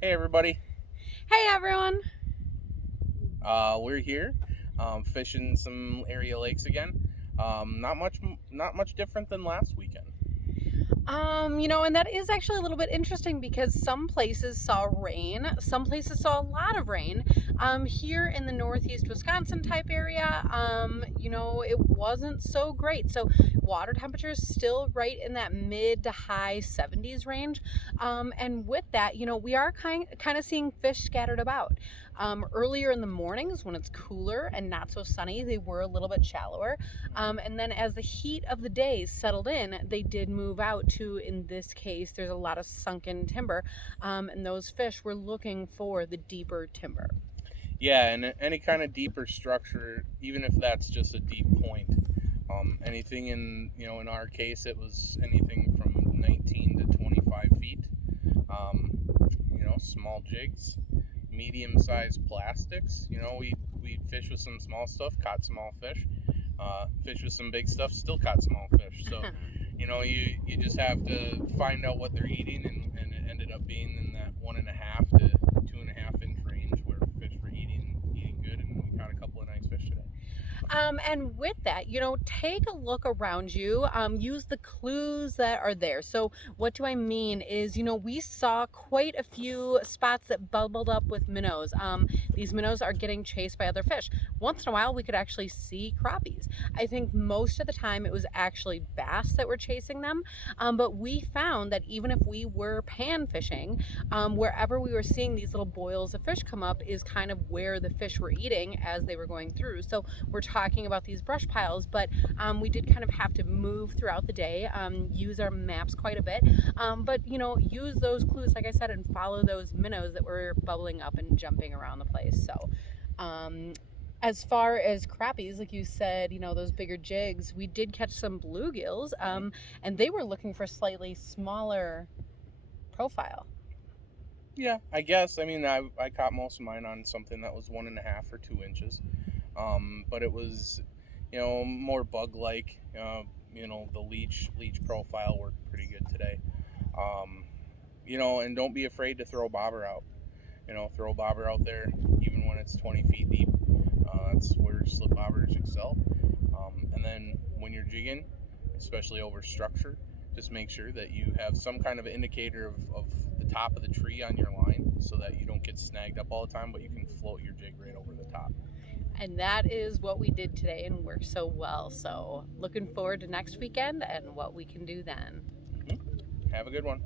Hey everybody, Hey everyone! we're here fishing some area lakes again. Not much different than last weekend. And that is actually a little bit interesting because some places saw rain, some places saw a lot of rain. Here in the northeast Wisconsin type area, it wasn't so great. So water temperature is still right in that mid to high 70s range. And with that, we are kind of seeing fish scattered about. Earlier in the mornings when it's cooler and not so sunny, they were a little bit shallower. And then as the heat of the days settled in, they did move out to, in this case, there's a lot of sunken timber, and those fish were looking for the deeper timber. Yeah, and any kind of deeper structure, even if that's just a deep point. Anything in our case, it was anything from 19 to 25 feet. Small jigs, medium-sized plastics. We fish with some small stuff, caught small fish. Fish with some big stuff, still caught small fish. So, you just have to find out what they're eating, and it ended up being in that 1.5 to 2.5 inch range where fish were eating good, and we caught a couple of nice fish today. And with that, take a look around you, use the clues that are there. So what do I mean is, we saw quite a few spots that bubbled up with minnows. These minnows are getting chased by other fish. Once in a while, we could actually see crappies. I think most of the time it was actually bass that were chasing them. But we found that even if we were pan fishing, wherever we were seeing these little boils of fish come up is kind of where the fish were eating as they were going through. So we're talking about these brush piles, but we did kind of have to move throughout the day, use our maps quite a bit, but use those clues, like I said, and follow those minnows that were bubbling up and jumping around the place. So as far as crappies, like you said, those bigger jigs, we did catch some bluegills, and they were looking for slightly smaller profile. Yeah, I guess. I mean, I caught most of mine on something that was 1.5 or 2 inches, but it was, more bug like. The leech profile worked pretty good today. Um, and don't be afraid to throw bobber out. Throw bobber out there even when it's 20 feet deep. That's where slip bobbers excel. And then when you're jigging, especially over structure, just make sure that you have some kind of indicator of the top of the tree on your line so that you don't get snagged up all the time, but you can float your jig right over the top. And that is what we did today and worked so well. So looking forward to next weekend and what we can do then. Have a good one.